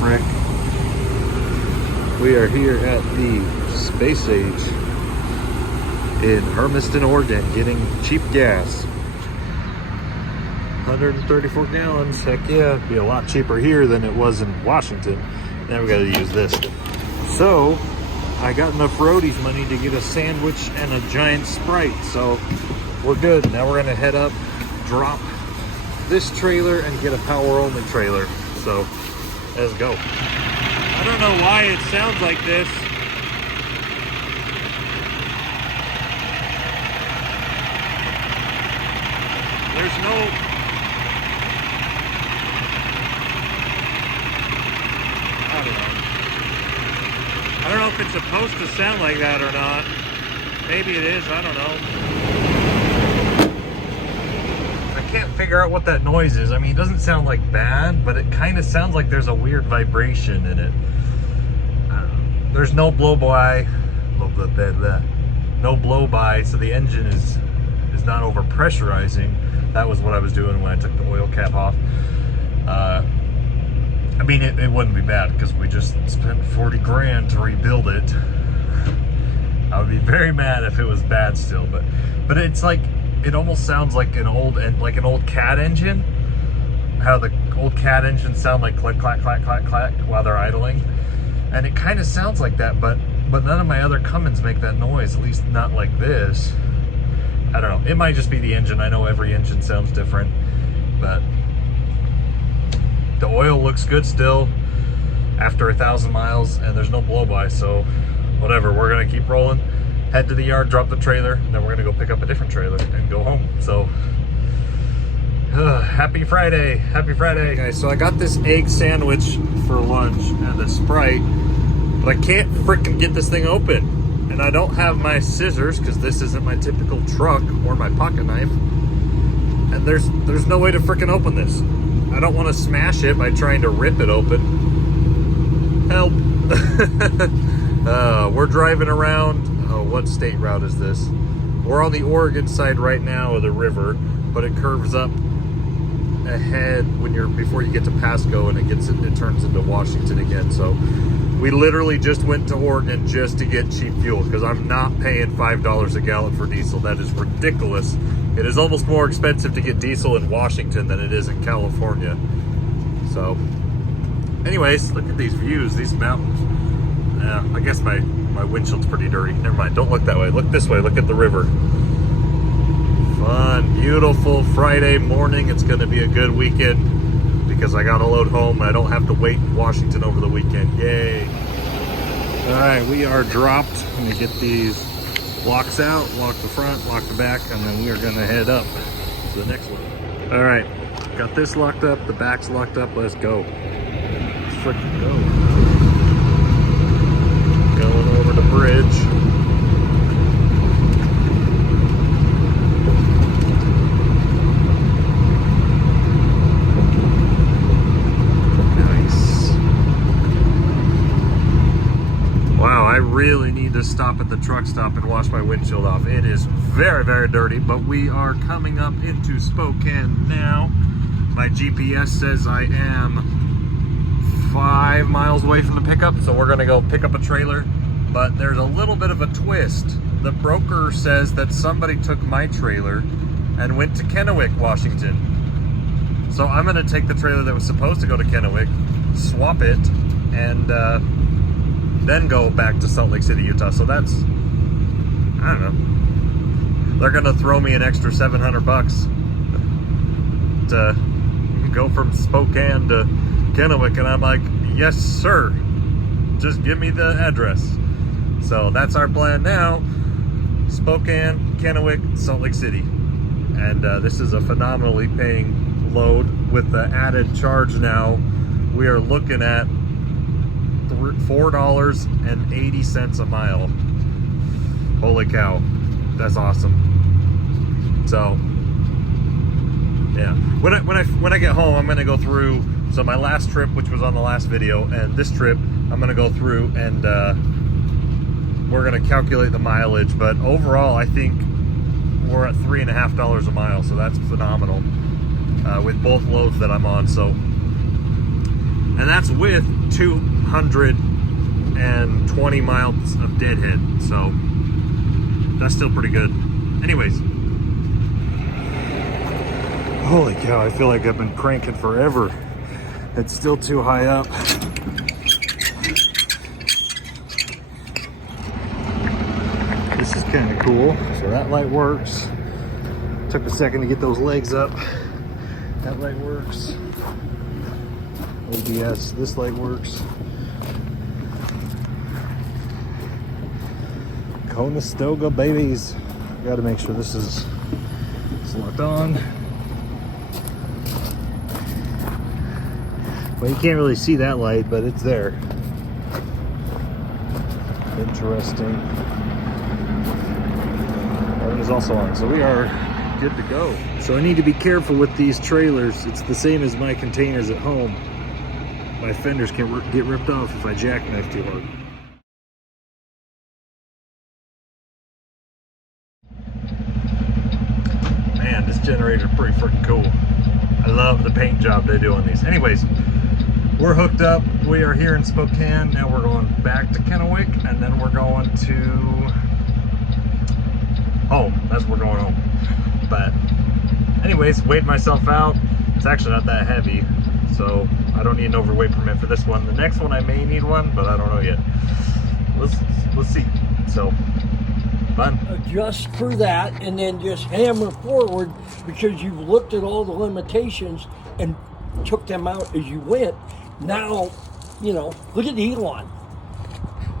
frick. We are here at the Space Age in Hermiston, Oregon, getting cheap gas. 134 gallons, heck yeah. It'd be a lot cheaper here than it was in Washington. Now we gotta use this. So, I got enough roadies money to get a sandwich and a giant Sprite, so we're good. Now we're gonna head up, drop this trailer, and get a power-only trailer. So, let's go. I don't know why it sounds like this. There's no... I don't know if it's supposed to sound like that or not. Maybe it is, I don't know. I can't figure out what that noise is. I mean, it doesn't sound like bad, but it kind of sounds like there's a weird vibration in it. There's no blow-by, no blow-by, so the engine is not over-pressurizing. That was what I was doing when I took the oil cap off. I mean, it wouldn't be bad because we just spent 40 grand to rebuild it. I would be very mad if it was bad still, but it's like, it almost sounds like an old CAT engine. How the old CAT engines sound like click, clack, clack, clack, clack while they're idling. And it kind of sounds like that, but none of my other Cummins make that noise, at least not like this. I don't know, it might just be the engine. I know every engine sounds different, but the oil looks good still after 1,000 miles, and there's no blow-by, so whatever, we're gonna keep rolling, head to the yard, drop the trailer, and then we're gonna go pick up a different trailer and go home. So happy Friday, guys. So I got this egg sandwich for lunch and a Sprite, but I can't freaking get this thing open, and I don't have my scissors because this isn't my typical truck or my pocket knife, and there's no way to freaking open this. I don't want to smash it by trying to rip it open. Help. We're driving around. Oh, what state route is this? We're on the Oregon side right now of the river, but it curves up ahead before you get to Pasco, and it turns into Washington again. So we literally just went to Oregon just to get cheap fuel because I'm not paying $5 a gallon for diesel. That is ridiculous. It is almost more expensive to get diesel in Washington than it is in California. So, anyways, look at these views, these mountains. Yeah, I guess my windshield's pretty dirty. Never mind, don't look that way. Look this way, look at the river. Fun, beautiful Friday morning. It's gonna be a good weekend because I gotta load home. I don't have to wait in Washington over the weekend. Yay. All right, we are dropped. Let me get these locks out, lock the front, lock the back, and then we are gonna head up to the next one. All right, got this locked up, the back's locked up, let's go. Let's freaking go. Going over the bridge. I really need to stop at the truck stop and wash my windshield off. It is very, very dirty, but we are coming up into Spokane now. My GPS says I am 5 miles away from the pickup, so we're gonna go pick up a trailer, but there's a little bit of a twist. The broker says that somebody took my trailer and went to Kennewick, Washington. So I'm gonna take the trailer that was supposed to go to Kennewick, swap it, and then go back to Salt Lake City, Utah. So that's, I don't know. They're gonna throw me an extra $700 to go from Spokane to Kennewick, and I'm like, yes, sir. Just give me the address. So that's our plan now. Spokane, Kennewick, Salt Lake City. And this is a phenomenally paying load with the added charge now. We are looking at $4.80 a mile. Holy cow, that's awesome. So yeah, when I get home, I'm gonna go through. So my last trip, which was on the last video, and this trip, I'm gonna go through and we're gonna calculate the mileage. But overall, I think we're at $3.50 a mile, so that's phenomenal with both loads that I'm on. So And that's with 220 miles of deadhead. So that's still pretty good. Anyways. Holy cow, I feel like I've been cranking forever. It's still too high up. This is kind of cool. So that light works. Took a second to get those legs up. That light works. ABS, this light works. Conestoga babies. Got to make sure this is locked on. Well, you can't really see that light, but it's there. Interesting. That is also on, so we are good to go. So I need to be careful with these trailers. It's the same as my containers at home. My fenders can get ripped off if I jackknife too hard. Man, this generator is pretty freaking cool. I love the paint job they do on these. Anyways, we're hooked up. We are here in Spokane. Now we're going back to Kennewick, and then we're going to home. That's where we're going home. But anyways, weighed myself out. It's actually not that heavy, so I don't need an overweight permit for this one. The next one I may need one, but I don't know yet. Let's see. So fun. Adjust for that, and then just hammer forward because you've looked at all the limitations and took them out as you went. Now, you know, look at Elon.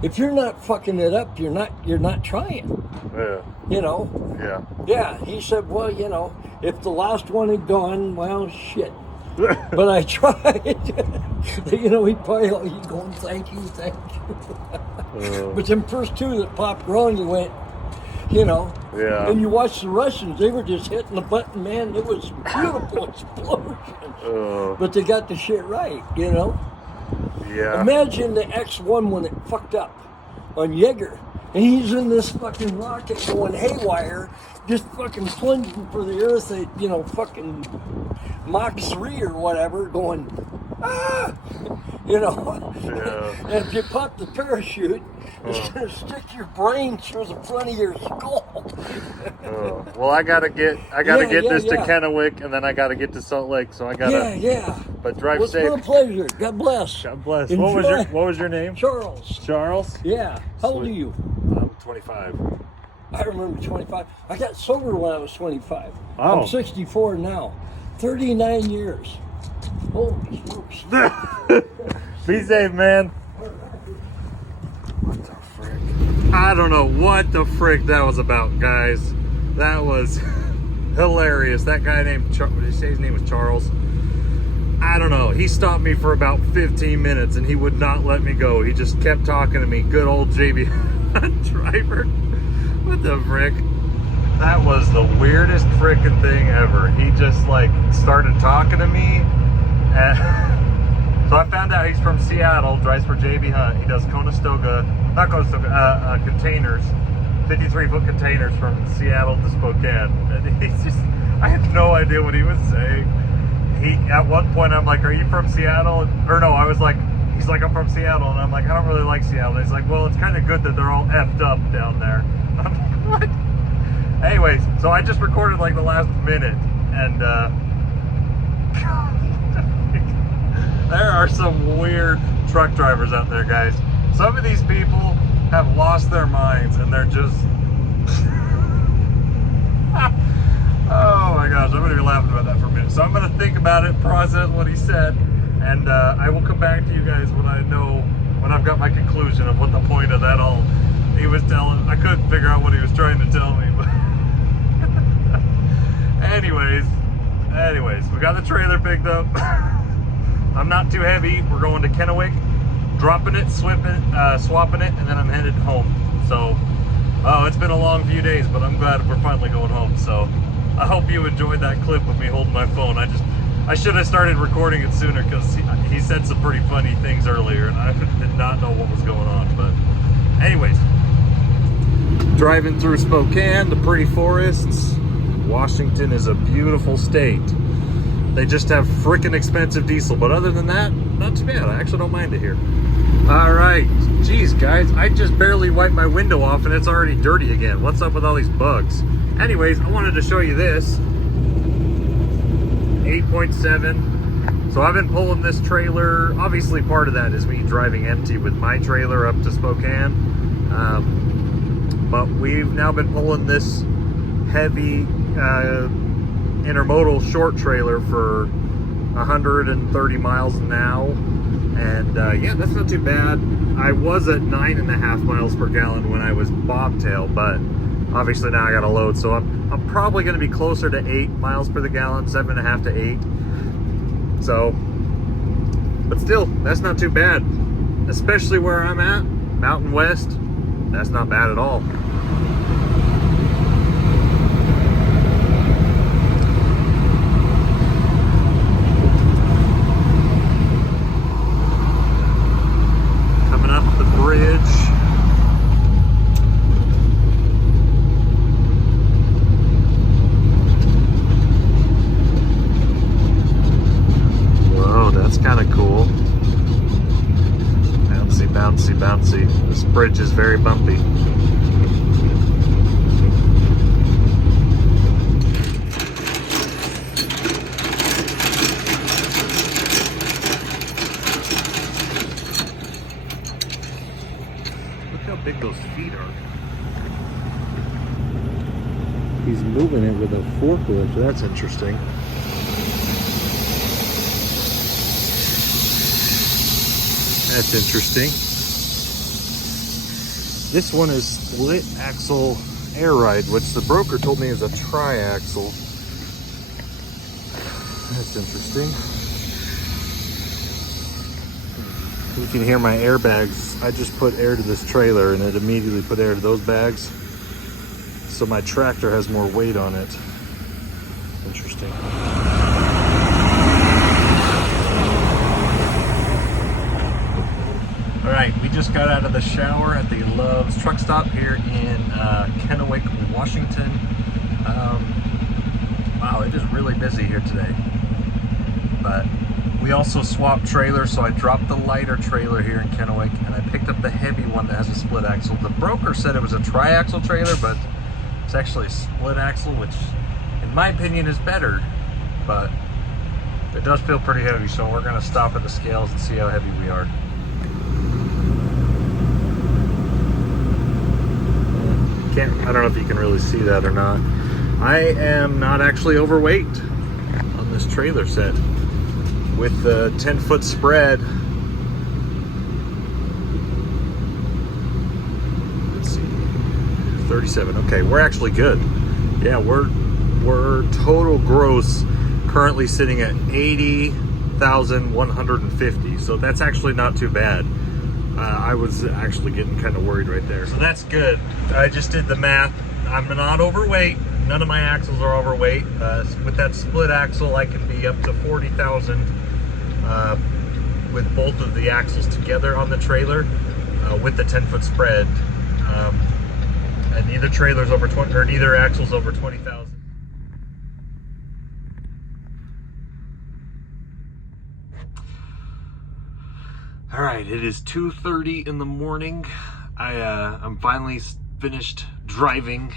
If you're not fucking it up, you're not trying. Yeah. You know? Yeah. Yeah. He said, well, you know, if the last one had gone, well, shit. But I tried. You know, he probably he's going, thank you. But them first two that popped wrong, you went, you know. Yeah. And you watch the Russians, they were just hitting the button, man. It was a beautiful explosion. But they got the shit right, you know. Yeah. Imagine the X1 when it fucked up on Jaeger. And he's in this fucking rocket going haywire, just fucking plunging for the earth at, you know, fucking Mach 3 or whatever, going, ah! You know? Yeah. And if you pop the parachute, it's going to stick your brain through the front of your skull. Well, I gotta get this to yeah. Kennewick, and then I gotta get to Salt Lake, so I gotta. Yeah. But drive Well, safe. it's been a pleasure. God bless. God bless. Enjoy. What was your name? Charles. Charles. Yeah. How old are Sweet. you? I'm 25. I remember 25. I got sober when I was 25. Oh. I'm 64 now. 39 years. Holy smokes. Be safe, man. What the frick? I don't know what the frick that was about, guys. That was hilarious. That guy named did you say his name was Charles? I don't know. He stopped me for about 15 minutes and he would not let me go. He just kept talking to me. Good old JB driver. What the frick? That was the weirdest frickin' thing ever. He just like started talking to me. And so I found out he's from Seattle, drives for JB Hunt. He does containers, 53-foot containers from Seattle to Spokane. And he's just, I had no idea what he was saying. At one point I'm like, are you from Seattle? Or no, I was like, he's like, I'm from Seattle. And I'm like, I don't really like Seattle. And he's like, well, it's kind of good that they're all effed up down there. I'm like, what? Anyways, so I just recorded like the last minute, and there are some weird truck drivers out there, guys. Some of these people have lost their minds, and they're just oh my gosh, I'm gonna be laughing about that for a minute. So I'm gonna think about it, process what he said, and I will come back to you guys when I know, when I've got my conclusion of what the point of that all he was telling. I couldn't figure out what he was trying to tell me, but anyways, we got the trailer picked up. I'm not too heavy. We're going to Kennewick, dropping it, swapping it, and then I'm headed home. So, it's been a long few days, but I'm glad we're finally going home. So, I hope you enjoyed that clip of me holding my phone. I should have started recording it sooner because he said some pretty funny things earlier, and I did not know what was going on. But, anyways, driving through Spokane, the pretty forests. Washington is a beautiful state. They just have freaking expensive diesel, but other than that, not too bad. I actually don't mind it here. All right, geez, guys, I just barely wiped my window off and it's already dirty again. What's up with all these bugs? Anyways, I wanted to show you this 8.7. So I've been pulling this trailer. Obviously, part of that is me driving empty with my trailer up to Spokane. But we've now been pulling this heavy intermodal short trailer for 130 miles now, and yeah, that's not too bad. I was at 9.5 miles per gallon when I was bobtail, but obviously now I got a load, so I'm probably going to be closer to 8 miles per the gallon, 7.5 to 8. So, but still, that's not too bad, especially where I'm at, Mountain West. That's not bad at all. Bouncy. This bridge is very bumpy. Look how big those feet are. He's moving it with a forklift. That's interesting. That's interesting. This one is split axle air ride, which the broker told me is a tri-axle. That's interesting. You can hear my airbags. I just put air to this trailer and it immediately put air to those bags. So my tractor has more weight on it. Interesting. All right, we just got out of the shower at the Love's truck stop here in Kennewick, Washington. Wow, it is really busy here today. But we also swapped trailers, so I dropped the lighter trailer here in Kennewick and I picked up the heavy one that has a split axle. The broker said it was a tri-axle trailer, but it's actually a split axle, which in my opinion is better, but it does feel pretty heavy, so we're gonna stop at the scales and see how heavy we are. I don't know if you can really see that or not. I am not actually overweight on this trailer set with the 10-foot spread. Let's see, 37. Okay, we're actually good. Yeah, we're total gross currently sitting at 80,150. So that's actually not too bad. I was actually getting kind of worried right there. So that's good. I just did the math. I'm not overweight. None of my axles are overweight. With that split axle, I can be up to 40,000 with both of the axles together on the trailer with the 10-foot spread. And neither trailer's over 20, or neither axle's over 20,000. All right, it is 2:30 in the morning. I'm finally finished driving.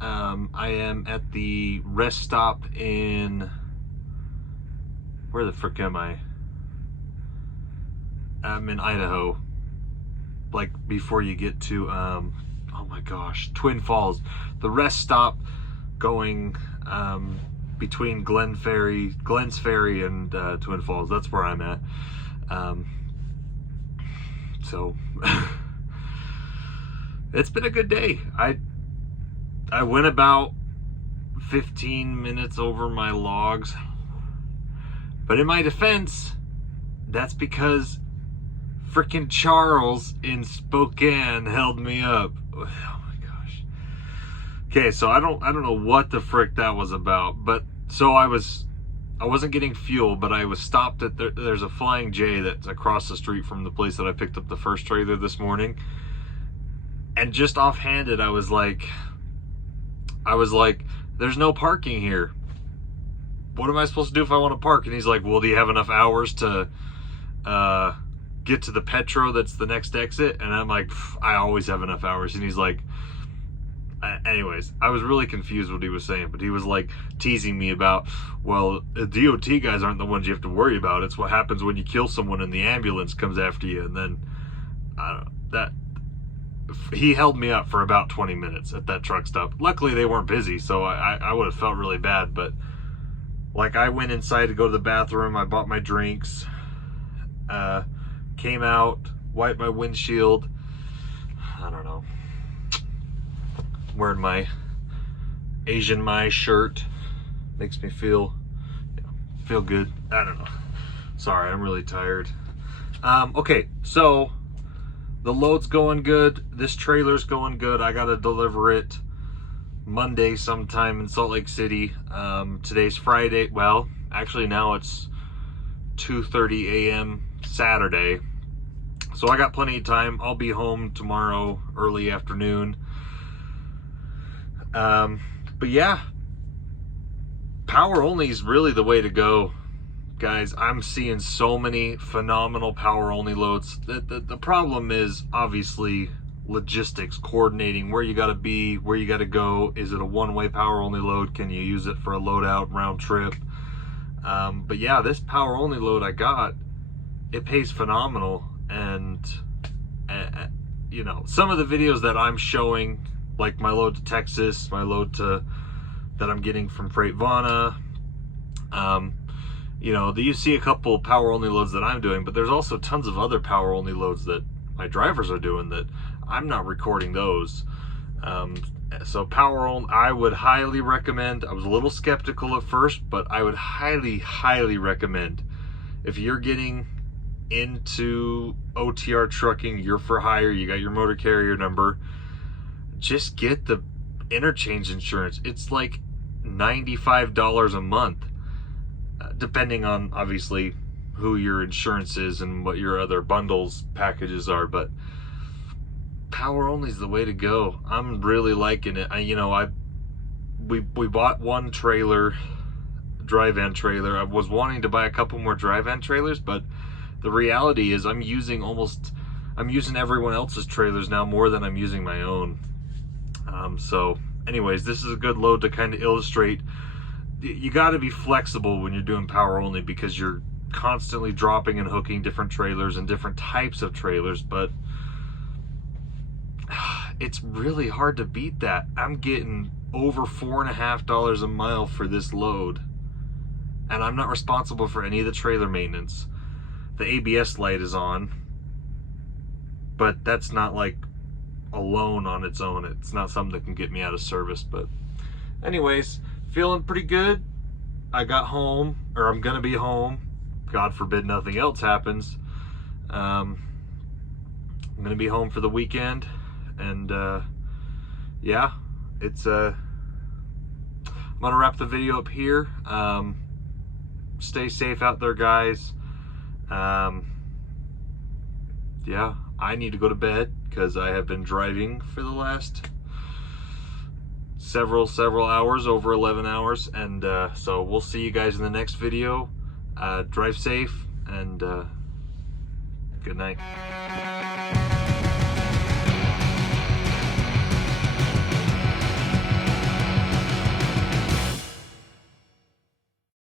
I am at the rest stop in, where the frick am I? I'm in Idaho, like before you get to, oh my gosh, Twin Falls. The rest stop going between Glens Ferry and Twin Falls. That's where I'm at. So it's been a good day. I went about 15 minutes over my logs, but in my defense, that's because frickin' Charles in Spokane held me up. Oh my gosh. Okay, so I don't know what the frick that was about, but so I wasn't getting fuel, but I was stopped at there's a Flying J that's across the street from the place that I picked up the first trailer this morning. And just offhanded, I was like, there's no parking here. What am I supposed to do if I want to park? And he's like, well, do you have enough hours to get to the Petro that's the next exit, and I'm like, I always have enough hours. And he's like, anyways, I was really confused what he was saying, but he was like teasing me about, well, the DOT guys aren't the ones you have to worry about. It's what happens when you kill someone and the ambulance comes after you. And then I don't know, that he held me up for about 20 minutes at that truck stop. Luckily they weren't busy, so I would have felt really bad. But like, I went inside to go to the bathroom, I bought my drinks, came out, wiped my windshield. I don't know, wearing my Asian Mai shirt makes me feel good. I don't know, sorry, I'm really tired. Okay, so the load's going good, this trailer's going good. I gotta deliver it Monday sometime in Salt Lake City. Today's Friday. Well, actually now it's 2:30 a.m. Saturday, so I got plenty of time. I'll be home tomorrow early afternoon. But yeah, power only is really the way to go, guys. I'm seeing so many phenomenal power only loads. The problem is obviously logistics, coordinating where you got to be, where you got to go. Is it a one-way power only load? Can you use it for a load out round trip? But yeah, this power only load I got, it pays phenomenal. And you know, some of the videos that I'm showing, like my load to Texas, my load to that I'm getting from Freightvana, you know, you see a couple power only loads that I'm doing, but there's also tons of other power only loads that my drivers are doing that I'm not recording those. So power only, I would highly recommend. I was a little skeptical at first, but I would highly recommend, if you're getting into OTR trucking, you're for hire, you got your motor carrier number, just get the interchange insurance. It's like $95 a month, depending on obviously who your insurance is and what your other bundles packages are. But power only is the way to go. I'm really liking it. We bought one trailer, dry van trailer. I was wanting to buy a couple more dry van trailers, but the reality is I'm using everyone else's trailers now more than I'm using my own. So anyways, this is a good load to kind of illustrate. You got to be flexible when you're doing power only, because you're constantly dropping and hooking different trailers and different types of trailers, but it's really hard to beat that. I'm getting over $4.50 a mile for this load, and I'm not responsible for any of the trailer maintenance. The ABS light is on, but that's not like a loan on its own. It's not something that can get me out of service. But anyways, feeling pretty good. I got home, or I'm gonna be home, God forbid nothing else happens. I'm gonna be home for the weekend, and yeah, it's I'm gonna wrap the video up here. Stay safe out there, guys. Yeah, I need to go to bed because I have been driving for the last several hours, over 11 hours. And so we'll see you guys in the next video. Drive safe, and good night.